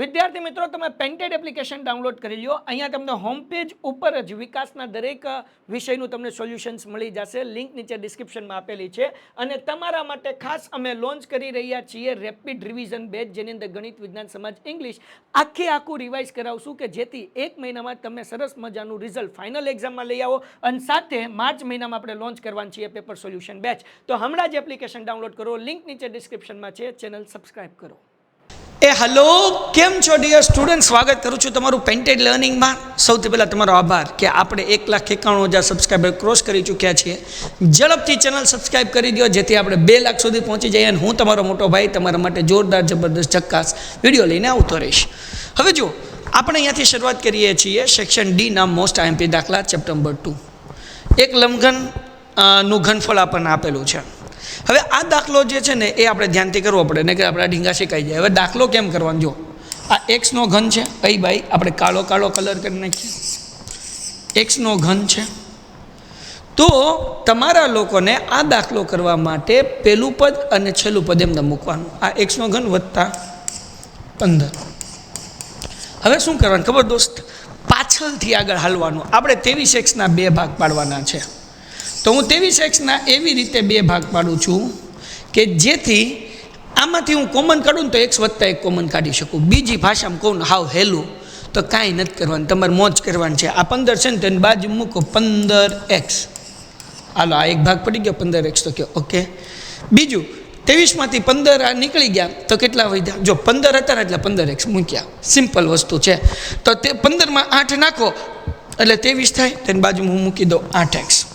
વિદ્યાર્થી મિત્રો, તમે પેન્ટેડ એપ્લિકેશન ડાઉનલોડ કરી લ્યો. અહીંયા તમને હોમ પેજ ઉપર જ વિકાસના દરેક વિષયનું તમને સોલ્યુશન્સ મળી જશે. લિંક નીચે ડિસ્ક્રિપ્શનમાં આપેલી છે. અને તમારા માટે ખાસ અમે લોન્ચ કરી રહ્યા છીએ રેપિડ રિવિઝન બેચ, જેની અંદર ગણિત, વિજ્ઞાન, સમાજ, ઇંગ્લિશ આખું રિવાઇઝ કરાવશું કે જેથી એક મહિનામાં તમે સરસ મજાનું રિઝલ્ટ ફાઇનલ એક્ઝામમાં લઈ આવો. અને સાથે માર્ચ મહિનામાં આપણે લોન્ચ કરવાનું છીએ પેપર સોલ્યુશન બેચ. તો હમણાં જ એપ્લિકેશન ડાઉનલોડ કરો. લિંક નીચે ડિસ્ક્રિપ્શનમાં છે. ચેનલ સબસ્ક્રાઇબ કરો. હેલો, કેમ છો ડિયર સ્ટુડન્ટ? સ્વાગત કરું છું તમારું પેન્ટેડ લર્નિંગમાં. સૌથી પહેલાં તમારો આભાર કે આપણે 1,91,000 સબસ્ક્રાઈબર ક્રોસ કરી ચૂક્યા છીએ. ઝડપથી ચેનલ સબસ્ક્રાઈબ કરી દો જેથી આપણે 2 લાખ સુધી પહોંચી જઈએ. અને હું તમારો મોટો ભાઈ તમારા માટે જોરદાર જબરદસ્ત ચક્કાસ વિડીયો લઈને આવતો રહીશ. હવે જો આપણે અહીંયાથી શરૂઆત કરીએ છીએ સેક્શન ડી ના મોસ્ટ આઈએમપી દાખલા ચેપ્ટર નંબર 2. એક લંબઘન નું ઘનફળ આપણને આપેલું છે. હવે આ દાખલો જે છે ને એ આપણે ધ્યાનથી કરવો પડે ને કે આપણા ઢીંગા શીખાઈ જાય. હવે દાખલો કેમ કરવાનો? જો આ એક્સનો ઘન છે. કઈ ભાઈ આપણે કાળો કલર કરી નાખીએ. એક્સનો ઘન છે. તો તમારા લોકોને આ દાખલો કરવા માટે પહેલું પદ અને છેલ્લું પદ એમને મૂકવાનું. આ એક્સનો ઘન વત્તા 15. હવે શું કરવાનું ખબર દોસ્ત? પાછળથી આગળ હાલવાનું. આપણે 23x ના 2 ભાગ પાડવાના છે. તો હું 23x એવી રીતે 2 ભાગ પાડું છું કે જેથી આમાંથી હું કોમન કાઢું ને તો x વત્તા 1 કોમન કાઢી શકું. બીજી ભાષામાં કહું ને હાવ હેલું તો કાંઈ નથી કરવાનું, તમારે મોજ કરવાની છે. આ 15 છે ને તેની બાજુ મૂકો 15x. હાલો, આ એક ભાગ પડી ગયો 15x. તો કહો ઓકે. બીજું 23માંથી 15 નીકળી ગયા તો કેટલા વધ્યા? જો 15 હતા ને એટલે 15x મૂક્યા. સિમ્પલ વસ્તુ છે. તો તે 15માં 8 નાખો એટલે 23 થાય. તેની બાજુ હું મૂકી દઉં 8x.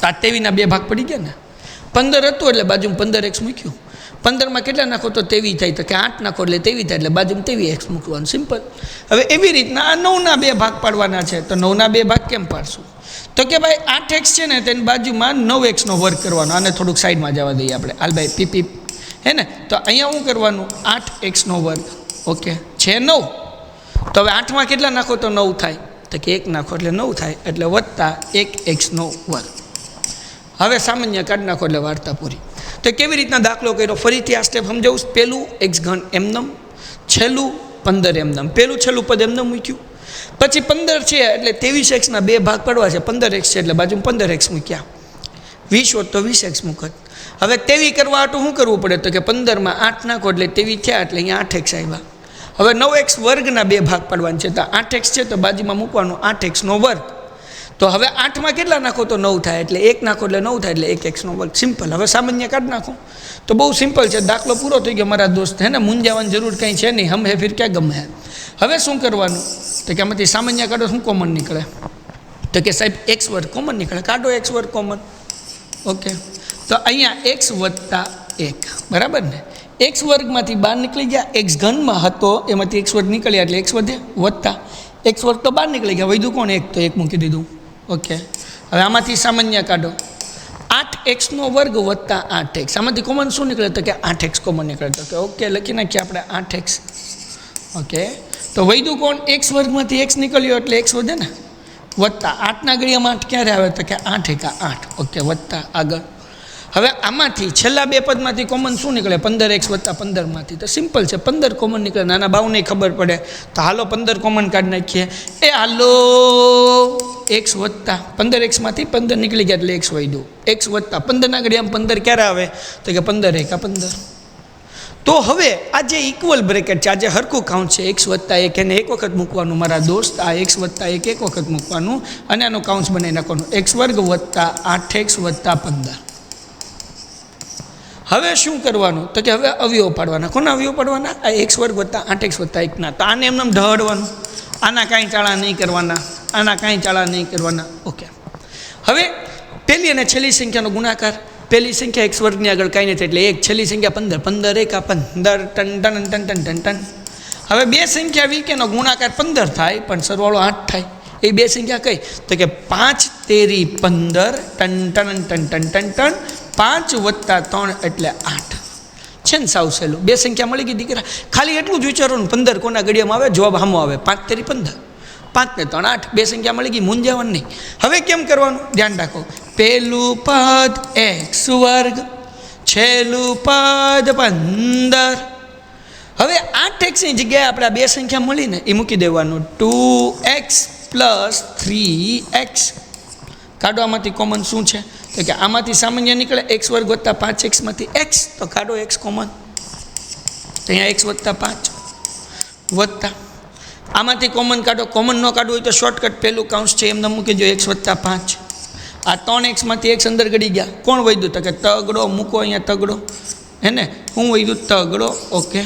તો આ 23ના 2 ભાગ પડી ગયા ને. 15 હતું એટલે બાજુમાં 15x મૂક્યું. 15માં કેટલા નાખો તો 23 થાય. તો કે 8 નાખો એટલે 23 થાય એટલે બાજુમાં 23x મૂકવાનું. સિમ્પલ. હવે એવી રીતના આ 9ના 2 ભાગ પાડવાના છે. તો 9ના 2 ભાગ કેમ પાડશું? તો કે ભાઈ 8x છે ને તેની બાજુમાં 9x નો વર્ગ કરવાનો. આને થોડુંક સાઈડમાં જવા દઈએ આપણે. હાલ ભાઈ પીપી હે ને. તો અહીંયા શું કરવાનું? 8x નો વર્ગ. ઓકે છે 9. તો હવે 8માં કેટલા નાખો તો 9 થાય. તો કે 1 નાખો એટલે 9 થાય. એટલે વત્તા 1x નો વર્ગ. હવે સામાન્ય કાઢી નાખો એટલે વાર્તા પૂરી. તો કેવી રીતના દાખલો કર્યો ફરીથી આ સ્ટેપ સમજાવું. પહેલું x ઘન એમનેમ, છેલ્લું 15 એમનેમ. પહેલું છેલ્લું પદ એમનેમ મૂક્યું. પછી 15 છે એટલે 23x ના 2 ભાગ પડવા છે. 15x છે એટલે બાજુ 15x મૂક્યા. 20 હોત તો 20x મૂકત. હવે 23 કરવા હાટું શું કરવું પડે? તો કે 15માં 8 નાખો એટલે 23 થયા એટલે અહીંયા 8x આવ્યા. હવે 9x વર્ગના 2 ભાગ પાડવાના છે. તો 8x છે તો બાજુમાં મૂકવાનું 8x નો વર્ગ. તો હવે 8માં કેટલા નાખો તો 9 થાય એટલે 1 નાખો એટલે 9 થાય એટલે 1x નો વર્ગ. સિમ્પલ. હવે સામાન્ય કાઢી નાખો તો બહુ સિમ્પલ છે. દાખલો પૂરો થઈ ગયો મારા દોસ્ત. હે ને, મૂંઝાવાની જરૂર કંઈ છે નહીં. હમ હે ફિર ક્યાં ગમ હે. હવે શું કરવાનું? તો કે આમાંથી સામાન્ય કાઢો શું કોમન નીકળે? તો કે સાહેબ x વર્ગ કોમન નીકળે. કાઢો x વર્ગ કોમન. ઓકે. તો અહીંયા x વત્તા 1 બરાબર ને. x વર્ગમાંથી બહાર નીકળી ગયા. x ઘનમાં હતો એમાંથી x વર્ગ નીકળ્યા એટલે x વધે વત્તા x વર્ગ તો બહાર નીકળી ગયા. વધ્યું કોણ? 1. તો 1 મૂકી દીધું. ઓકે. હવે આમાંથી સામાન્ય કાઢો. 8x નો વર્ગ વત્તા 8x. આમાંથી કોમન શું નીકળે? તો કે 8x કોમન નીકળે. તો કે ઓકે લખી નાખીએ આપણે 8x. ઓકે. તો વૈધું કોણ? x વર્ગમાંથી x નીકળ્યો એટલે x વધે ને. વત્તા 8ના ઘડિયામાં 8 ક્યારે આવે? તો કે 8 × 8. ઓકે. વત્તા આગળ. હવે આમાંથી છેલ્લા 2 પદમાંથી કોમન શું નીકળે? 15x વત્તા 15માંથી. તો સિમ્પલ છે. 15 કોમન નીકળે. નાના બાવને ખબર પડે. તો હાલો 15 કોમન કાઢી નાખીએ. હાલો x વત્તા 15x માંથી 15 નીકળી ગયા એટલે x વધ્યું. x વત્તા 15ના ઘડિયામાં 15 ક્યારે આવે? તો કે 15 × 15. તો હવે આ જે ઇક્વલ બ્રેકેટ છે, આ જે હરખું કાઉન્ટ છે x વત્તા 1 એને એક વખત મૂકવાનું મારા દોસ્ત. આ x વત્તા 1 એક વખત મૂકવાનું અને આનું કાઉન્સ બનાવી નાખવાનું. x વર્ગ વત્તા 8x વત્તા 15. હવે શું કરવાનું? તો કે હવે અવયવ પાડવાના. કોના અવયવ પાડવાના? આ x વર્ગ વત્તા 8x વત્તા 1ના. તો આને એમને ઢળવાનું. આના કાંઈ ચાળા નહીં કરવાના. આના કાંઈ ચાળા નહીં કરવાના. ઓકે. હવે પહેલી અને છેલ્લી સંખ્યાનો ગુણાકાર. પહેલી સંખ્યા x વર્ગની આગળ કાંઈ નથી એટલે 1. છેલ્લી સંખ્યા 15. 15 × 15 ton ton ton ton ton ton. હવે 2 સંખ્યા વિકેનો ગુણાકાર 15 થાય પણ સરવાળો 8 થાય. એ 2 સંખ્યા કઈ? તો કે 5 તેરી 15 ton ton ton ton ton ton. 5 વત્તા 3 એટલે 8 છે ને. સાવ સહેલું. 2 સંખ્યા મળી ગઈ દીકરા. ખાલી એટલું જ વિચારવાનું 15 કોના ઘડિયામાં આવે? જવાબ સામો આવે. 5 તેરી 15. 5 ને 3 8. 2 સંખ્યા મળી ગઈ. મૂંઝાવાનું નહીં. હવે કેમ કરવાનું? ધ્યાન રાખો. પહેલું પદ x વર્ગ, છેલ્લું પદ 15. હવે 8x ની જગ્યાએ આપણે આ બે સંખ્યા મળીને એ મૂકી દેવાનું 2x પ્લસ 3x. કાઢો આમાંથી કોમન શું છે તો કે આમાંથી સામાન્ય નીકળે x વર્ગ વત્તા 5x માંથી x, તો કાઢો x કોમન, તો અહીંયા x વત્તા 5 વત્તા આમાંથી કોમન કાઢો. કોમન ન કાઢવું હોય તો શોર્ટકટ પહેલું કાઉન્સ છે એમને મૂકી દો x વત્તા 5. આ 3x માંથી x અંદર ગળી ગયા, કોણ વધ્યું તો કે તગડો મૂકો અહીંયા તગડો, હે ને હું વધ્યું તગડો. ઓકે,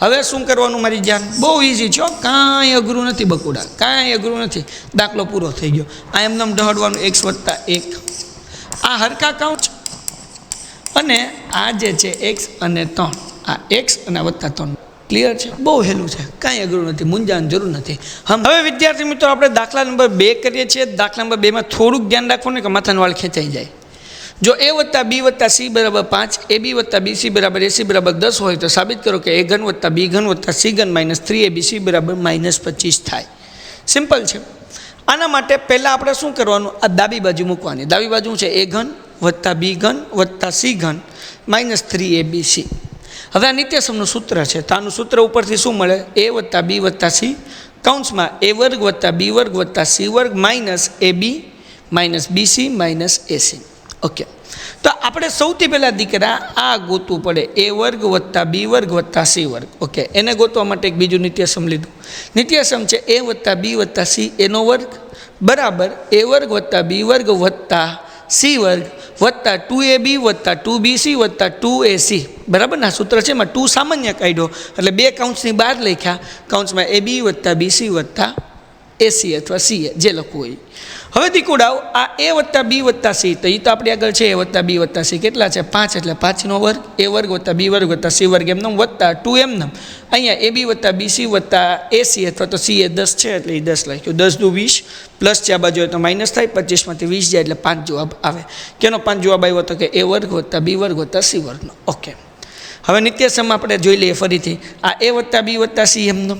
હવે શું કરવાનું મારી જાન, બહુ ઇઝી છે, કાંઈ અઘરું નથી બકુડા, કાંઈ અઘરું નથી. દાખલો પૂરો થઈ ગયો. આ એમને ઢહડવાનું x વત્તા 1, આ હરકા કાઉન્સ અને આ જે છે x અને 3, આ x અને વત્તા 3. ક્લિયર છે, બહુ હેલું છે, કાંઈ અઘરું નથી, મૂંઝાની જરૂર નથી. હવે વિદ્યાર્થી મિત્રો આપણે દાખલા નંબર 2 કરીએ છીએ. દાખલા નંબર 2માં થોડુંક ધ્યાન રાખવાનું કે માથાનો વાળ ખેંચાઈ જાય. જો a વત્તા b વત્તા c બરાબર 5, ab વત્તા bc બરાબર ac બરાબર 10 હોય તો સાબિત કરો કે a ઘન વત્તા b ઘન વત્તા c ઘન માઇનસ 3abc બરાબર માઇનસ 25 થાય. સિમ્પલ છે. આના માટે પહેલાં આપણે શું કરવાનું, આ ડાબી બાજુ મૂકવાની. ડાબી બાજુ છે a ઘન વત્તા b ઘન વત્તા c ઘન માઇનસ 3abc. હવે આ નિત્યસમનું સૂત્ર છે, તો આનું સૂત્ર ઉપરથી શું મળે, a વત્તા b વત્તા c કૌંસમાં a વર્ગ વત્તા b વર્ગ વત્તા c વર્ગ minus ab minus bc minus ac. Okay, તો આપણે સૌથી પહેલાં દીકરા આ ગોતવું પડે, a વર્ગ વત્તા b વર્ગ વત્તા c વર્ગ. ઓકે, એને ગોતવા માટે એક બીજું નિત્યસમ લીધું. નિત્યસમ છે a વત્તા b વત્તા c એનો વર્ગ બરાબર a વર્ગ વત્તા b વર્ગ વત્તા c વર્ગ વત્તા 2ab વત્તા 2bc વત્તા 2ac બરાબર. ના સૂત્ર છે એમાં 2 સામાન્ય કાઢ્યો એટલે બે કાઉન્સની બહાર લખ્યા, કાઉન્સમાં ab વત્તા bc વત્તા ac અથવા ca જે લખવું હોય. હવે દીકુડાવ આ a વત્તા b વત્તા c, તો એ તો આપણે આગળ છે a વત્તા b વત્તા c કેટલા છે 5, એટલે 5નો વર્ગ, a વર્ગ વત્તા b વર્ગ વત્તા c વર્ગ એમનો વત્તા 2 એમનો. અહીંયા ab વત્તા bc વત્તા ac અથવા તો c એ 10 છે એટલે એ 10 લખ્યું. 10 દુ 20 પ્લસ છે આ બાજુ હોય તો માઇનસ થાય, 25માંથી 20 જાય એટલે 5 જવાબ આવે. કેનો 5 જવાબ આવ્યો તો કે a વર્ગ વત્તા b વર્ગ વત્તા c વર્ગનો. ઓકે, હવે નિત્યસમ આપણે જોઈ લઈએ ફરીથી. આ a વત્તા b વત્તા c એમનો,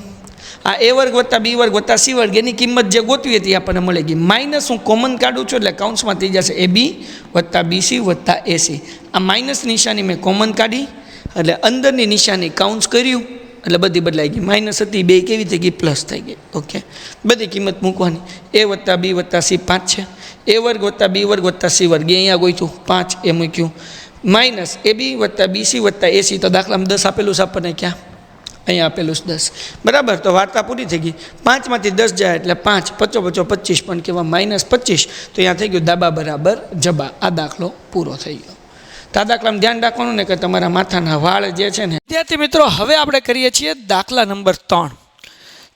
આ a વર્ગ વત્તા b વર્ગ વત્તા c વર્ગ એની કિંમત જે ગોતવી હતી આપણને મળી ગઈ. માઇનસ હું કોમન કાઢું છું એટલે કાઉન્સમાં થઈ જશે ab વત્તા bc વત્તા ac. આ માઇનસ નિશાની મેં કોમન કાઢી એટલે અંદરની નિશાની કાઉન્સ કર્યું એટલે બધી બદલાઈ ગઈ. માઇનસ હતી બે કેવી થઈ ગઈ, પ્લસ થઈ ગઈ. ઓકે, બધી કિંમત મૂકવાની. a વત્તા b વત્તા c 5 છે, a વર્ગ વત્તા b વર્ગ વત્તા c વર્ગ એ અહીંયા ગોઈતું 5 એ મૂક્યું, માઇનસ ab વત્તા bc વત્તા ac, તો દાખલામાં 10 આપેલું છે આપણને, ક્યાં અહીંયા આપેલું છે 10 બરાબર. તો વાર્તા પૂરી થઈ ગઈ. 5માંથી 10 જાય એટલે 5, 5 5 25 પણ કેવા માઇનસ 25, તો અહીંયા થઈ ગયું દાબા બરાબર જબા. આ દાખલો પૂરો થઈ ગયો. તો આ દાખલામાં ધ્યાન રાખવાનું ને કે તમારા માથાના વાળ જે છે ને. વિદ્યાર્થી મિત્રો હવે આપણે કરીએ છીએ દાખલા નંબર 3.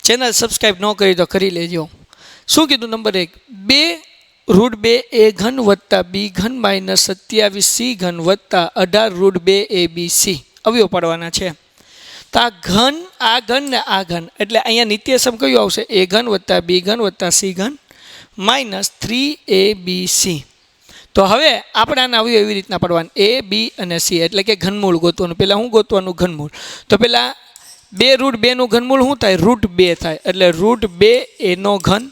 ચેનલ સબસ્ક્રાઈબ ન કરી તો કરી લેજો. શું કીધું નંબર 1, 2√2 a ઘન વત્તા b ઘન માઇનસ 27c ઘન વત્તા 18√2 abc અવયવ પાડવાના છે. તો આ ઘન ને આ ઘન એટલે અહીંયા નિત્યસમ કયું આવશે, a ઘન વત્તા b ઘન વત્તા c ઘન માઇનસ 3abc. તો હવે આપણે આના અવયવ એવી રીતના પડવાનું, a b અને c એટલે કે ઘનમૂળ ગોતવાનું. પહેલાં શું ગોતવાનું, ઘનમૂળ. તો પહેલાં 2√2 નું ઘનમૂળ શું થાય, √2 થાય, એટલે √2 a નો ઘન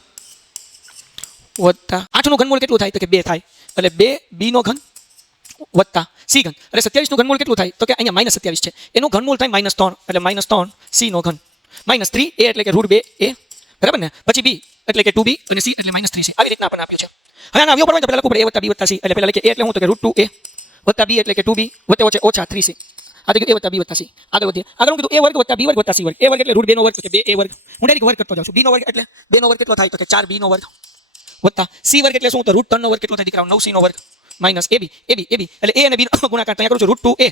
વત્તા 8 નું ઘનમૂળ કેટલું થાય તો કે 2 થાય, એટલે 2b નો ઘન વત્તા c ઘન, એટલે 27 નું ઘનમૂળ કેટલું થાય તો કે અહીંયા માઇનસ 27 છે, એનું ઘનમૂળ થાય -3, એટલે -3 c નો ઘન, -3 a એટલે કે √2 a બરાબર ને, પછી b એટલે કે 2b અને c એટલે -3 છે. આવી રીતના આપણને આપ્યું છે. હવે આના અવયવ પડવા તો પહેલા લખવું પડે a વત્તા b વત્તા c, એટલે પહેલા લખીએ a એટલે શું તો કે √2a વત્તા b એટલે કે 2b વત્તે વચ્ચે ઓછા 3c. આ તો a વત્તા b વત્તા c. આગળ વધીએ. આગળ હું કીધું a વર્ગ વત્તા b વર્ગ વત્તા c વર્ગ. a વર્ગ એટલે √2 નો વર્ગ તો કે 2a વર્ગ. હું ડાયરેક્ટ વર્ગ કરતો જાઉં છું. b નો વર્ગ એટલે 2 નો વર્ગ કેટલો થાય તો કે 4b નો વર્ગ વત્તા c વર્ગ એટલે શું તો √3 નો વર્ગ કેટલો થાય દીકરાઓ 9c નો વર્ગ માઇનસ ab એટલે a અને b નો ગુણાકાર તો અહીંયા કરું છું √2a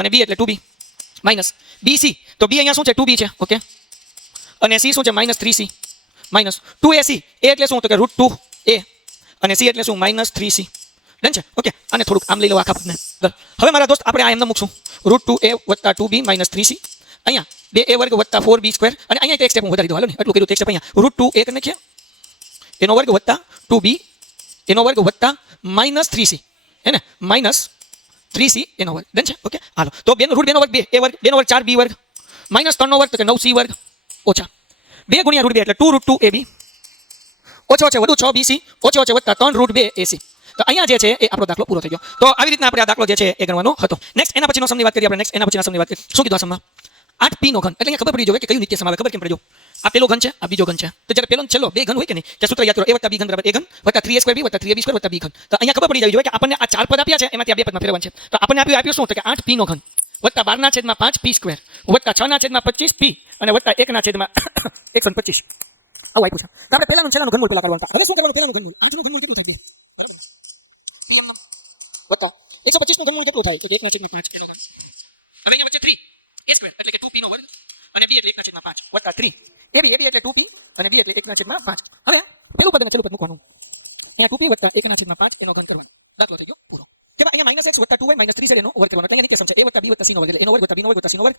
અને b એટલે 2b માઇનસ bc, તો b અહીંયા શું છે 2b છે. ઓકે, અને c શું છે -3c માઇનસ 2ac, a એટલે શું તો કે √2a અને c એટલે શું -3c. ડન છે. ઓકે, આને થોડુંક આમ લઈ લો આખા પદને. હવે મારા દોસ્ત આપણે આ એમને મૂકશું √2a વત્તા 2b -3c, અહીંયા 2a વર્ગ વત્તા 4b² અને અહીંયા એક સ્ટેપ હું વધારી દઉં. હાલો ને એટલું કર્યું એક સ્ટેપ અહીંયા √2a કરીને છે એનો વર્ગ વત્તા 2b એનો વર્ગ વત્તા -3c હે ને -3c એનો વર્ગ. ડન છે. ઓકે, હાલો તો √2 નો વર્ગ 2 a વર્ગ 2 નો વર્ગ 4b વર્ગ -3 નો વર્ગ તો કે 9c વર્ગ ઓછા 2 ગુણ્યા √2 એટલે 2√2ab ઓછો છે વધુ 6bc ઓછો છે વત્તા 3√2ac. તો અહીંયા જે છે એ આપણો દાખલો પૂરો થઈ ગયો. તો આવી રીતના આપણે આ દાખલો જે છે એ ગણવાનો હતો. નેક્સ્ટ એના પછીનો સમની વાત કરીએ આપણે. નેક્સ્ટ એના પછીના સમની વાત કરીએ. શું કીધું આ સમમાં, 8p નો ઘન એટલે અહીંયા ખબર પડી જોઈએ કે કયું નિત્યસમ આવે. ખબર કેમ પડે જો આ પેલો ઘન છે આ બીજો ઘન છે તો જ્યારે પેલો છેલ્લો બે ઘન હોય કે નહીં ત્યાં સૂત્ર યાદ કરો a + b ઘન બરાબર a ઘન + 3a² b + 3ab² + b ઘન. તો અહીંયા ખબર પડી જવી જોઈએ કે આપણને આ ચાર પદ આપ્યા છે એમાંથી આ બે પદમાં ફેરવવાનું છે. તો આપણને આપ્યું શું તો કે 8p નો ઘન વત્તા 12/5p² વત્તા 6/25p અને વત્તા 1/125 આવું આપ્યું છે. તો આપણે પહેલાનું છેલ્લાનું ઘનમૂળ પેલા કાઢવાનું. હવે શું કરવાનું? પહેલાનું ઘનમૂળ 8 નું ઘનમૂળ કેટલું થાય બરાબર pm નો વત્તા 125 નું ઘનમૂળ કેટલું થાય તો 1/5 એનો ઘન. હવે અહીંયા વચ્ચે 3a² એટલે કે 2p નો વર્ગ અને b એટલે 1/5 વત્તા 3 ab એટલે 2p અને b એટલે 1/5. હવે પેલું પદ અને છેલ્લું પદ મૂકવાનું. અહીંયા 2p વત્તા 1/5 એનો ઘન કરવાનો. દાખલો થઈ ગયો પૂરો. તેમાં અહીંયા -x વત્તા 2y - 3z એનો વર્ગ કરવાનો. એટલે અહીંયા નિત્યસમ છે a વત્તા b વત્તા c નો વર્ગ એટલે એનો વર્ગ વત્તા b નો વર્ગ વત્તા c નો વર્ગ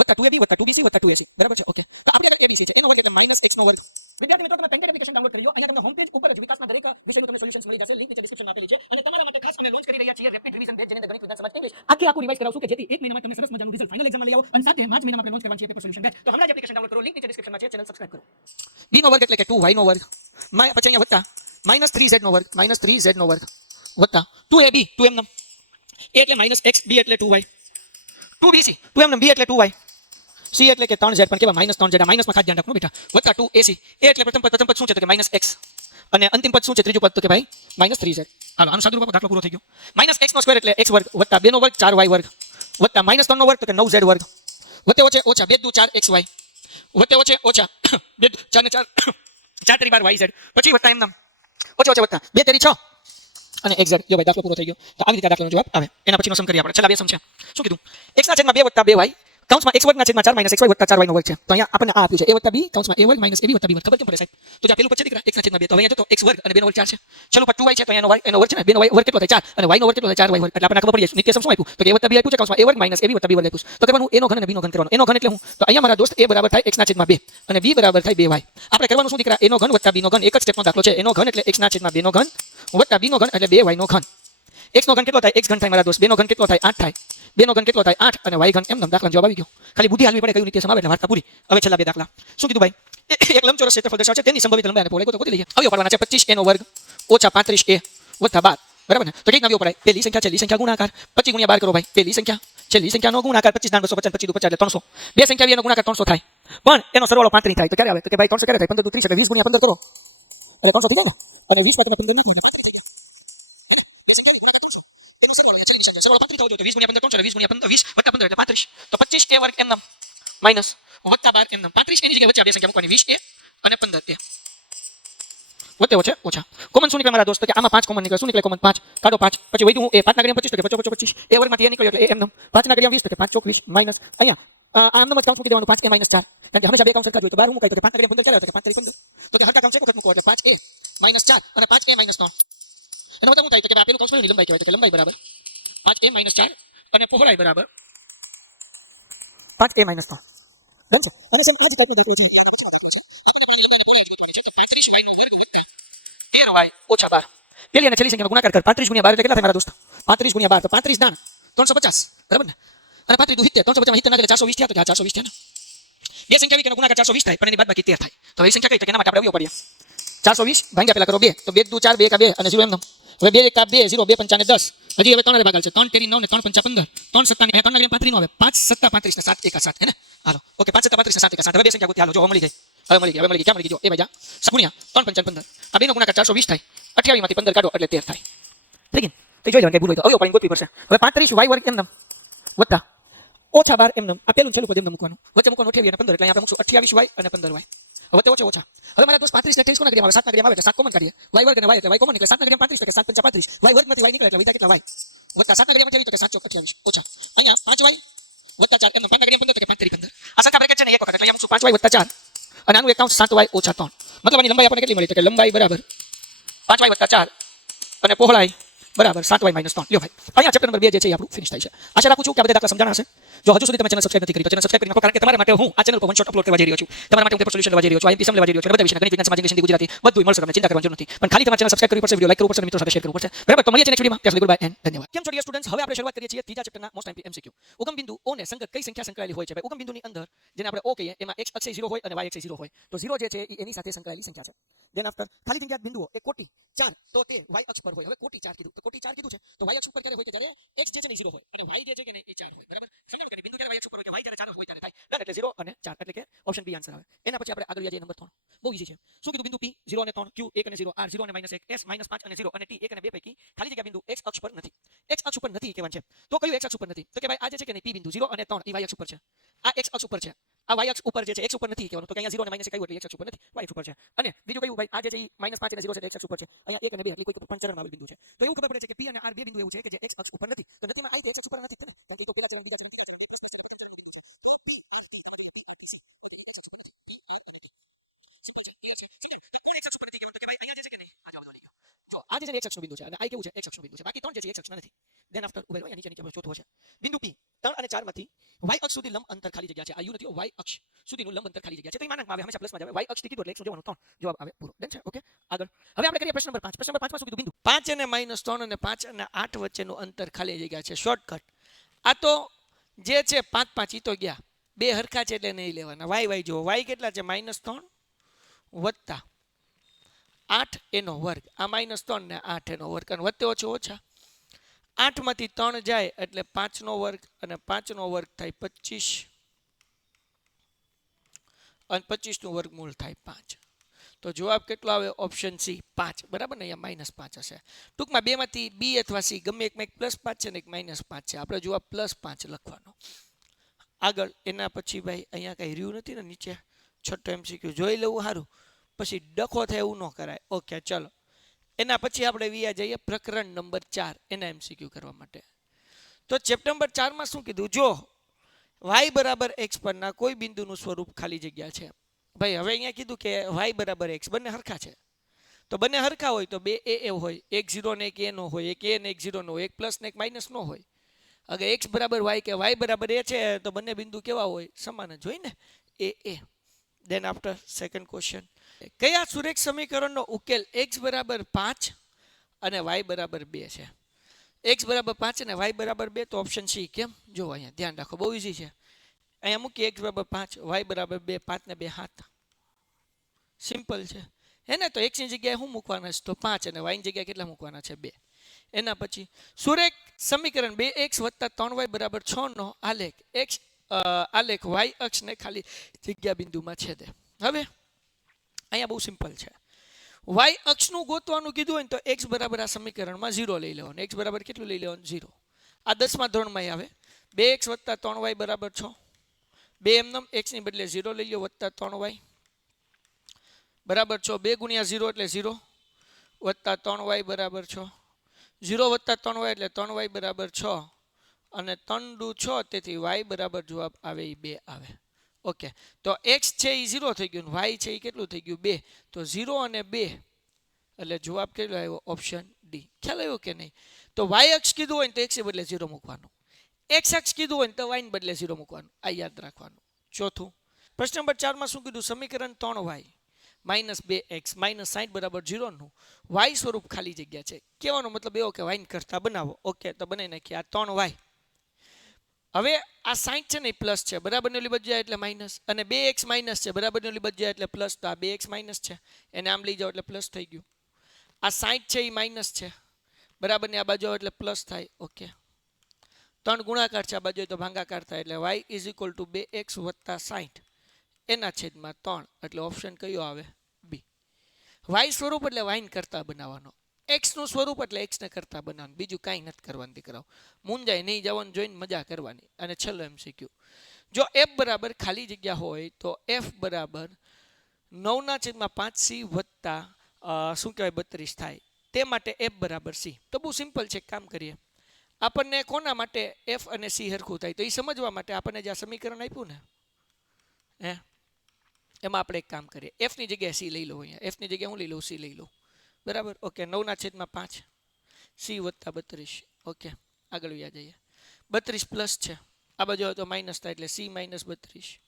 વત્તા 2ab વત્તા 2bc વત્તા 2ac બરાબર છે. ઓકે તો આપણે આગળ abc છે એનો વર્ગ એટલે -x નો વર્ગ. વિદ્યાર્થી મિત્રો તમે પેન્ટેડ એપ્લિકેશન ડાઉનલોડ કરી લો. અહીંયા તમને હોમ પેજ ઉપર જ વિકાસના દરેક વિષયનું તમને સોલ્યુશન્સ મળી જશે. લિંક નીચે ડિસ્ક્રિપ્શનમાં આપેલી છે અને તમારા માટે ખાસ અમે લોન્ચ કરી રહ્યા છીએ રેપિડ રિવિઝન બેચ જેની અંદર ગણિત વિજ્ઞાન સમાજ ઇંગ્લિશ આખું રિવાઇઝ કરાવશું કે જેથી એક મહિનામાં તમે સરસ મજાનું રિઝલ્ટ ફાઇનલ એક્ઝામમાં લઈ આવો અને સાથે માર્ચ મહિનામાં આપણે લોન્ચ કરવાની છે પેપર સોલ્યુશન બેચ. તો હમણાં જ એપ્લિકેશન ડાઉનલોડ કરો. લિંક નીચે ડિસ્ક્રિપ્શનમાં છે. ચેનલ સબસ્ક્રાઇબ કરો. b નો વર્ગ એટલે કે 2y નો વર્ગ પછી અહીંયા વત્તા -3z નો વર્ગ -3z નો વર્ગ વત્તા 2ab 2m a એટલે -x b એટલે 2y 2bc 2m b એટલે 2y c એટલે કે 3z પણ કેવા -3z આ માઈનસમાં ખાસ ધ્યાન રાખવું બેટા વત્તા 2ac a એટલે પ્રથમ પદ શું છે તો કે -x અને અંતિમ પદ શું છે ત્રીજું પદ તો કે ભાઈ -3z. હાલો આનો સાદું રૂપ દાખલો પૂરો થઈ ગયો. -x² એટલે x વર્ગ વત્તા 2 નો વર્ગ 4y વર્ગ વત્તા -3 નો વર્ગ તો કે 9z વર્ગ વત્તે ઓછે ઓછા 2 × 4xy વત્તે ઓછે ઓછા 2 × 4 ને 4 4 × 12yz પછી વત્તા એમ ઓછે ઓછે વત્તા 2 × 6 અને એક્ઝેક્ટ જો ભાઈ દાખલો પૂરો થઈ ગયો. તો આવી રીતે દાખલાનો જવાબ આવે. એના પછીનો સમ કરીએ આપણે. છેલ્લા બે સમ છે. શું કીધું? x ના છેદમાં 2 વત્તા 2y કૌંસમાં x વર્ગના છેદમાં 4 - xy વત્તા 4y નો વર્ગ છે. તો અહીંયા આપણને આ આપ્યું છે a વત્તા b કૌંસમાં a વર્ગ - ab વત્તા b વર્ગ. ખબર કેમ પડે સાહેબ? તો જો પેલું પદ છે દીકરા x ના છેદમાં 2 તો અહીંયા જો તો x વર્ગ અને 2 નો વર્ગ 4 છે. છેલ્લું પદ 2y છે તો એનો વર્ગ છે ને 2 નો વર્ગ કેટલો થાય 4 અને y નો વર્ગ કેટલો થાય 4y વર્ગ. એટલે આપણને ખબર પડી જાય નિત્યસમ શું આપ્યું તો a વત્તા b આપ્યું છે કૌંસમાં a વર્ગ - ab વત્તા b વર્ગ આપ્યું. તો કરવાનું a નો ઘન અને b નો ઘન કરવાનો. a નો ઘન એટલે હું તો અહીંયા મારા દોસ્ત a બરાબર થાય x ના છેદમાં 2 અને b બરાબર થાય 2y. આપણે કરવાનું શું દીકરા a નો ઘન વત્તા b નો ઘન એક જ સ્ટેપનો દાખલો છે. a નો ઘન એટલે x ના છેદમાં 2 નો ઘન વત્તા b નો ઘન એટલે 2y નો ઘન. x નો ઘન કેટલો થાય x ઘન થાય મારા દોસ્ત 2 નો ઘન કેટલો થાય 8 થાય 2 નો ઘન કેટલો થાય 8 અને y ઘન એમ દાખલાનો જવાબ આવી ગયો. ખાલી બુદ્ધિ હાલવી પડે કયું નિત્યસમ આવે એટલે વાર્તા પૂરી. હવે છેલ્લા બે દાખલા. શું કીધું ભાઈ? એક લંબચોરસ ક્ષેત્રફળ દર્શાવે છે તેની સંભવિત લંબાઈ અને પહોળાઈ ગોતી લઈએ. અવયવ પાડવાના છે 25a નો વર્ગ ઓછા 35a વત્તા 12 બરાબર ને. તો કઈ અવયવ પડાય? પેલી સંખ્યા છેલ્લી સંખ્યા ગુણાકાર 25 × 12 કરો ભાઈ. પેલી સંખ્યા છેલ્લી સંખ્યાનો ગુણાકાર 25 × 250 25 × 50 એટલે 300. બે સંખ્યા એનો ગુણાકાર 300 થાય પણ એનો સરવાળો 35 થાય તો ક્યારે આવે તો કે ભાઈ 300 ક્યારે થાય 15 × 30 એટલે 20 × 15 કરો એટલે 300 થઈ જાય ને અને 20 માં તમે 15 નાખો એટલે 35 થઈ જાય. હે ને બે સંખ્યા ગુણાકાર 300 એનો સરવાળો છે છેલ્લી સંખ્યા સરવાળો 35 થવો જોઈએ તો 20 × 15 300 એટલે 20 × 15 20 વત્તા 15 એટલે 35 તો 25a વર્ગ એમ નામ માઈનસ વત્તા 12 એમ નામ 35 એની જગ્યાએ વચ્ચે બે સંખ્યા મૂકવાની 20a અને 15a વત્તે ઓછે ઓછા કોમન શું નીકળે મારા દોસ્તો કે આમાં 5 કોમન નીકળે. શું નીકળે કોમન 5 કાઢો 5 પછી વધ્યું એ 5 ના ઘડિયામાં 25 તો કે 25 25 એ વર્ગમાંથી એ નીકળ્યો એટલે એમ નામ 5 ના ઘડિયામાં 20 તો કે 5 24 માઈનસ અહીંયા આમ નામ જ કાઉન્સ મૂકી દેવાનું 5a - 4 કારણ કે હંમેશા બે કાઉન્સ સરખા જ હોય તો 12 હું મૂકાય તો કે 5 ના ઘડિયામાં 15 ચાલે તો કે 5 3 15 તો કે હરકા કાઉન્સ એક વખત મૂકો એટલે 5a - 4 અને 5a - 3 એનો મતલબ શું થાય તો કે આ પેલું કાઉન્સ ની લંબાઈ કહેવાય તો કે લંબાઈ બરાબર 5a - 4 અને પહોળાઈ બરાબર 5a - 3 ડન છે. અને સમ આ જ ટાઈપનો દાખલો છે. 35y નો વર્ગ વત્તા 13y ઓછા 12 પેલી અને છેલ્લી સંખ્યાનો ગુણાકાર કર 35 × 12 એટલે કેટલા થાય મારા દોસ્ત 35 × 12 તો 35 દાન 350 બરાબર ને અને 35 દુ 70 350 માં 70 નાખે એટલે 420 થયા તો કે 420 થયા ને બે સંખ્યા આવી કે ગુણાકાર 420 થાય પણ એની બાદબાકી 13 થાય તો એ સંખ્યા કઈ તો કેના માટે આપણે અવયવ પડ્યા 420 ભાગ્યા પેલા કરો 2 તો 2 × 4 2 × 2 અને 0 એમ નમ હવે 2 × 2 0 2 × 5 10 હજી હવે 3 રે ભાગાલ છે 3 તેરી 9 ને 3 × 5 15 3 7 ને 3 ના 35 નો આવે 5 7 35 ને 7 1 7 હે ને હાલો ઓકે 5 7 35 ને 7 1 7 હવે બે સંખ્યા ગોતી હાલો જો મળી ગઈ હવે મળી ગઈ ક્યાં મળી ગઈ જો એ ભાઈ જા ગુણ્યા 3 × 5 15 આ બેનો ગુણાકાર 420 થાય 28 માંથી 15 કાઢો એટલે 13 થાય ઠીક ને તો જોઈ લેવાનું કઈ ભૂલ હોય તો અવયવ પાડીને ગોતવી પડશે. હવે 35y વર્ગ એમ નમ વત્તા ઓછા 12 એમ નમ આ પેલું છેલ્લું પદ એમ નમ મૂકવાનું વચ્ચે મૂકવાનું 28 અને 15 એટલે આપણે મૂકશું 28y અને 15y હવે તે ઓછા ઓછા હવે મારા દોસ્ત 35 ને 23 કોના ઘડિયામાં આવે 7 ના ઘડિયામાં આવે એટલે 7 કોમન કાઢીએ y વર્ગ અને y એટલે y કોમન એટલે 7 ના ઘડિયામાં 35 તો કે 7 × 35 y વર્ગમાંથી y નીકળે એટલે વિધા કેટલા y વત્તા 7 ના ઘડિયામાં કેવી તો કે 7 × 28 ઓછા અહીંયા 5y વત્તા 4 એમ 5 ના ઘડિયામાં 15 તો કે 5 × 15 આ સંખ્યા બ્રેકેટ છે ને એક વખત એટલે અહીંયા મૂકશું 5y વત્તા 4 અને આનું એકાઉન્ટ 7y ઓછા 3 મતલબ આની લંબાઈ આપણને કેટલી મળી તો કે લંબાઈ બરાબર 5y વત્તા 4 અને પહોળાઈ બરાબર 7y - 3 લ્યો ભાઈ અહીંયા ચેપ્ટર નંબર 2 જે છે એ આપણું ફિનિશ થાય છે. આશા રાખું છું કે આ બધા દાખલા સમજાણા હશે. જો હજુ સુધી તમે ચેનલ સબસ્ક્રાઇબ નથી કરી તો ચેનલ સબસ્ક્રાઇબ કરી નાખો કારણ કે તમારા માટે હું આ ચેનલ પર વન શોટ અપલોડ કરવા જઈ રહ્યો છું. તમારા માટે હું પેપર સોલ્યુશન લેવા જઈ રહ્યો છું, આઈએમપી સમ લેવા જઈ રહ્યો છું, બધા વિષયના ગણિત વિજ્ઞાન સમાજ ઇંગ્લિશ હિન્દી ગુજરાતી બધું મળશે તમને ચિંતા કરવાની જરૂર નથી. પણ ખાલી તમારે ચેનલ સબસ્ક્રાઇબ કરવી પડશે, વિડિયો લાઈક કરવો પડશે, મિત્રો સાથે શેર કરવું પડશે. બરાબર તો મળીએ છીએ નેક્સ્ટ વિડિયોમાં. ત્યાં સુધી ગુડ બાય એન્ડ ધન્યવાદ. કેમ છો ડિયર સ્ટુડન્ટ્સ? હવે આપણે શરૂઆત કરીએ છીએ ત્રીજા ચેપ્ટરના મોસ્ટ આઈએમપી એમસીક્યુ. ઉગમ બિંદુ O ને સંગત કઈ સંખ્યા સંકળાયેલી હોય છે? ભાઈ ઉગમ બિંદુની અંદર જેને આપણે O કહીએ એમાં x અક્ષ 0 હોય અને y અક્ષ 0 હોય તો 0 જે છે એ એની સાથે સંકળાયેલી સંખ્યા છે. દેન આફ્ટર ખાલી જગ્યા બિંદુઓ એક કોટી 4 તો તે y અક્ષ પર હોય. હવે કોટી 4 કીધું તો કોટી 4 કીધું છે તો y અક્ષ ઉપર ક્યારે હોય કે જ્યારે x જે છે ને 0 હોય અને y જે છે કે એ 4 હોય. બરાબર સમજાણું? કે નહીં? બિંદુ જ્યારે y અક્ષ ઉપર હોય કે y જ્યારે 4 હોય ત્યારે થાય. ડન, એટલે 0 અને 4 એટલે કે ઓપ્શન બી આન્સર આવે. એના પછી આપણે આગળ જઈએ નંબર 3. બહુ ઈઝી છે. શું કીધું? બિંદુ p 0 અને 3, q 1 અને 0, r 0 અને -1, s -5 અને 0 અને t 1 અને 2 પૈકી ખાલી જગ્યા બિંદુ x અક્ષ પર નથી. x અક્ષ ઉપર નથી કહેવાનું છે. તો કયું x અક્ષ ઉપર નથી? તો કે ભાઈ આ જે છે કે નહીં p બિંદુ 0 અને 3 એ y અક્ષ ઉપર છે. આ x અક્ષ ઉપર છે. આ y અક્ષ ઉપર જે છે x ઉપર નથી કહેવાનું. તો કે અહીંયા 0 અને -1 કયું એટલે x અક્ષ ઉપર નથી, y અક્ષ ઉપર છે. અને બીજું કયું ભાઈ આ જે છે -5 અને 0 છે x અક્ષ ઉપર છે. અહીંયા 1 અને 2 એટલે કોઈ પંચરણમાં આવેલ બિંદુ છે. તો એવું ખબર પડે છે કે p અને r બે બિંદુ એવું છે કે જે x અક્ષ ઉપર નથી. તો નથીમાં આવી x અક્ષ ઉપર નથી ને, કારણ કે તો પેલા ચરણ બીજા ચરણ ત્રીજા ચરણ પ્લસ પ્લસ બિંદુ છે. તો p r t અમારું p r t c એટલે x અક્ષ ઉપર નથી. p r અને t સિમ્પલ છે. એ છે તો કોણ x અક્ષ ઉપર નથી કહેવાનું? તો કે ભાઈ અહીંયા જે છે કે નહીં આ જવાબ લઈ ગયો. જો આ જે છે x અક્ષનું બિંદુ છે અને આ કેવું છે x અક્ષનું બિંદુ છે. બાકી ત્રણ જે છે x અક્ષના નથી. ધેન આફ્ટર ઉભેલો અહીંયા નીચે ચોથો છે બિંદુ p 3 અને 4 માંથી y અક્ષ સુધી લંબ અંતર ખાલી જગ્યા છે. આ u નથી, y અક્ષ સુધીનું લંબ અંતર ખાલી જગ્યા છે. તો એ માનકમાં આવે, હંમેશા પ્લસમાં જ આવે. y અક્ષ થી કીધું એટલે x નું જવાનું 3 જવાબ આવે પૂરો. ડન છે? ઓકે, આગળ હવે આપણે કરીએ પ્રશ્ન નંબર 5. પ્રશ્ન નંબર 5 માં શું કીધું? બિંદુ 5 અને -3 અને 5 અને 8 વચ્ચેનું અંતર ખાલી જગ્યા છે. શોર્ટકટ આ તો જે છે 5 5 ઈ તો ગયા, બે હરખા છે એટલે નહીં લેવાના. y જો y કેટલા છે? -3 વત્તા 8 એનો વર્ગ. આ -3 ને 8 એનો વર્ગ અને વચ્ચે ઓછો ઓછા 8 માંથી 3 જાય એટલે 5 નો વર્ગ અને 5 નો વર્ગ થાય 25 અને 25 નું વર્ગમૂળ થાય 5. તો જવાબ કેટલો આવે? Option C 5. બરાબર ને? અહીંયા -5 હશે. ટૂંકમાં બે માંથી બી અથવા સી ગમે એકમાં એક +5 છે ને એક -5 છે. આપણે જવાબ +5 લખવાનો. આગળ એના પછી ભાઈ અહીંયા કઈ રહ્યું નથી ને, નીચે છઠ્ઠો એમસીક્યુ જોઈ લેવું સારું, પછી ડખો થાય એવું ન કરાય. ઓકે, ચલો એના પછી આપણે વિયા જઈએ પ્રકરણ નંબર 4 એના એમસીક્યુ કરવા માટે. તો ચેપ્ટર નંબર 4 માં શું કીધું? જો y બરાબર x પરના કોઈ બિંદુનું સ્વરૂપ ખાલી જગ્યા છે. ભાઈ હવે અહીંયા કીધું કે y બરાબર x બંને હરખા છે. તો બંને હરખા હોય તો બે એ હોય, એક 0 ને એક a નો હોય, એક a ને એક 0 નો હોય, એક પ્લસ ને એક માઇનસ નો હોય. અગર x બરાબર y કે y બરાબર a છે તો બંને બિંદુ કેવા હોય? સમાન જ હોય ને, a. Then after second question, કયા સુરેખ સમીકરણનો ઉકેલ x બરાબર 5 અને y બરાબર 2 છે? x બરાબર 5 અને y બરાબર 2 તો ઓપ્શન સી. કેમ? જો અહીંયા ધ્યાન રાખો, બહુ ઈઝી છે. અહીંયા મૂકી x બરાબર 5, y બરાબર 2, 5 ને 2 7. સિમ્પલ છે હે ને? તો x ની જગ્યાએ શું મૂકવાના છે? તો 5 અને y ની જગ્યાએ કેટલા મૂકવાના છે? 2. એના પછી સુરેખ સમીકરણ 2x + 3y = 6 નો આલેખ આલેખ y અક્ષને ખાલી જગ્યા બિંદુમાં છેદે. હવે અહીંયા બહુ સિમ્પલ છે. y અક્ષનું ગોતવાનું કીધું હોય ને તો x બરાબર આ સમીકરણમાં 0 લઈ લેવાનું. x બરાબર કેટલું લઈ લેવાનું? 0. આ 10મા ધોરણમાં આવે 2x + 3y = 6. 2 એમનેમ x ની બદલે 0 લઈ લો વત્તા 3y બરાબર 6. 2 × 0 એટલે 0 વત્તા 3y બરાબર 6. 0 વત્તા 3y એટલે 3y બરાબર 6 અને 3 દુ 6 તેથી y બરાબર જવાબ આવે એ 2 આવે. ઓકે, તો x છે એ 0 થઈ ગયું, y છે એ કેટલું થઈ ગયું? 2. તો 0 અને 2 એટલે જવાબ કેટલો આવ્યો? Option D. ખ્યાલ આવ્યો કે નહીં? તો y અક્ષ કીધું હોય ને તો x ની બદલે 0 મૂકવાનું, x અક્ષ કીધું હોય ને તો y ની બદલે 0 મૂકવાનું. આ યાદ રાખવાનું. ચોથું પ્રશ્ન નંબર 4 માં શું કીધું? સમીકરણ 3y -2x -60 = 0 નું y સ્વરૂપ ખાલી જગ્યા છે. કહેવાનો મતલબ એવો કે y ને કરતા બનાવો. ઓકે, તો બનાવી નાખીએ. આ 3y હવે આ 60 છે ને એ પ્લસ છે, બરાબરની ઓલી બાજુ જાય એટલે માઇનસ, અને 2x માઇનસ છે, બરાબરની ઓલી બાજુ જાય એટલે પ્લસ. તો આ 2x માઇનસ છે, એને આમ લઈ જાઓ એટલે પ્લસ થઈ ગયું. આ 60 છે એ માઇનસ છે, બરાબરની આ બાજુ આવે એટલે પ્લસ થાય. ઓકે, 3 ગુણાકાર છે, આ બાજુ તો ભાગાકાર થાય એટલે y = 2x + 60 એના છેદમાં 3 એટલે ઓપ્શન કયો આવે? બી. y સ્વરૂપ એટલે y ને કરતા બનાવવાનો, x નું સ્વરૂપ એટલે x ને કરતા બનાવવાનું, બીજું કાંઈ નથી કરવાનું દીકરાઓ. મુંજાય નહીં જવાનું, જોઈને મજા કરવાની. અને છેલ્લો MCQ, જો f બરાબર ખાલી જગ્યા હોય તો f બરાબર 9/5c વત્તા શું કહેવાય 32 થાય. તે માટે f બરાબર c. તો બહુ સિમ્પલ છે, કામ કરીએ. આપણને કોના માટે f અને c હરખું થાય તો એ સમજવા માટે આપણને જે આ સમીકરણ આપ્યું ને એમાં આપણે એક કામ કરીએ. f ની જગ્યાએ c લઈ લો. અહીંયા f ની જગ્યાએ હું લઈ લઉં? c લઈ લઉં. બરાબર. ઓકે, 9/5 c વત્તા 32. ઓકે, આગળ વ્યા જઈએ. 32 પ્લસ છે, આ બાજુ તો માઇનસ થાય એટલે c -32.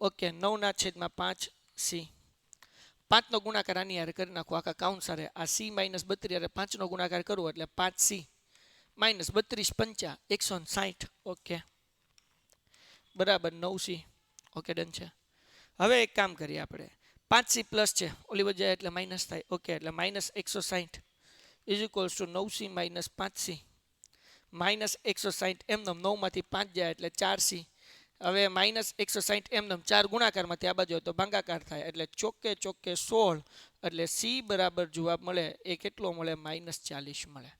ઓકે, 9/5 c 5 નો ગુણાકાર આની હારે કરી નાખો, આખા કાઉન્સ હારે. આ c -32 હારે 5 નો ગુણાકાર કરવો એટલે 5c -32 × 5 160. ઓકે, બરાબર 9c. ઓકે, ડન છે. હવે એક કામ કરીએ આપણે. 5c પ્લસ છે, ઓલી બાજુ જાય એટલે માઇનસ થાય. ઓકે, એટલે -160 = 9c - 5c -160 એમનેમ 9માંથી 5 જાય એટલે 4c. હવે -160 એમનેમ 4 ગુણાકારમાંથી આ બાજુ હોય તો ભાગાકાર થાય એટલે ચોકે 16 એટલે c બરાબર જવાબ મળે એ કેટલો મળે -40 મળે.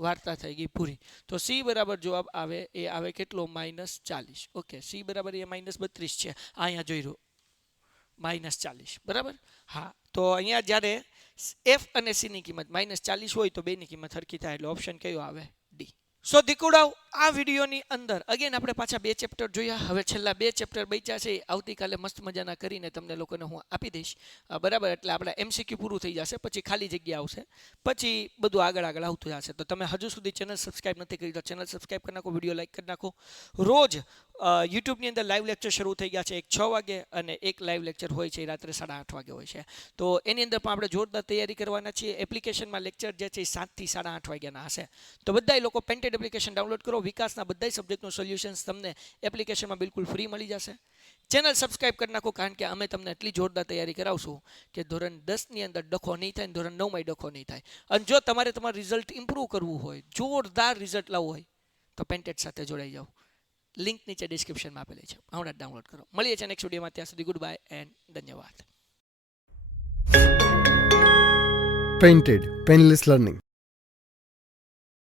વાર્તા થઈ ગઈ પૂરી. તો c બરાબર જવાબ આવે એ આવે કેટલો -40. ઓકે, c બરાબર એ -32 છે. અહીંયા જોઈ રહ્યો -40 બરાબર. હા, તો અહીંયા જ્યારે f અને c ની કિંમત -40 હોય તો બેની કિંમત સરખી થાય એટલે ઓપ્શન કયો આવે? ડી. સો દીકુડાઓ, આ વિડીયોની અંદર અગેન આપણે પાછા 2 ચેપ્ટર જોયા. હવે છેલ્લા 2 ચેપ્ટર બચ્યા છે આવતીકાલે મસ્ત મજાના કરીને તમને લોકોને હું આપી દઈશ. બરાબર, એટલે આપણે એમસીક્યુ પૂરું થઈ જશે, પછી ખાલી જગ્યા આવશે, પછી બધું આગળ આવતું જશે. તો તમે હજુ સુધી ચેનલ સબસ્ક્રાઇબ નથી કરી તો ચેનલ સબસ્ક્રાઇબ કરી નાખો, વિડીયો લાઈક કરી નાખો. રોજ યુટ્યુબની અંદર લાઈવ લેક્ચર શરૂ થઈ ગયા છે, એક 6 વાગે અને એક લાઈવ લેક્ચર હોય છે રાત્રે 8:30 વાગે હોય છે. તો એની અંદર પણ આપણે જોરદાર તૈયારી કરવાના છીએ. એપ્લિકેશનમાં લેક્ચર જે છે 7 થી 8:30 વાગ્યાના હશે. તો બધા લોકો પેન્ટેડ એપ્લિકેશન ડાઉનલોડ કરો. વિકાસના બધા સબ્જેક્ટનું સોલ્યુશન્સ તમને એપ્લિકેશનમાં બિલકુલ ફ્રી મળી જશે. ચેનલ સબસ્ક્રાઇબ કરી નાખો, કારણ કે અમે તમને એટલી જોરદાર તૈયારી કરાવશું કે ધોરણ 10 ની અંદર ડખો નહીં થાય, ધોરણ 9 માં ડખો નહીં થાય. અને જો તમારે તમારું રિઝલ્ટ ઇમ્પ્રૂવ કરવું હોય, જોરદાર રિઝલ્ટ લાવવું હોય તો પેન્ટેડ સાથે જોડાઈ જાઓ. લિંક નીચે ડિસ્ક્રિપ્શનમાં આપેલી છે, હમણાં ડાઉનલોડ કરો. મળીએ છીએ નેક્સ્ટ વિડીયોમાં. ત્યાં સુધી ગુડ બાય એન્ડ ધન્યવાદ. Painted Painless Learning.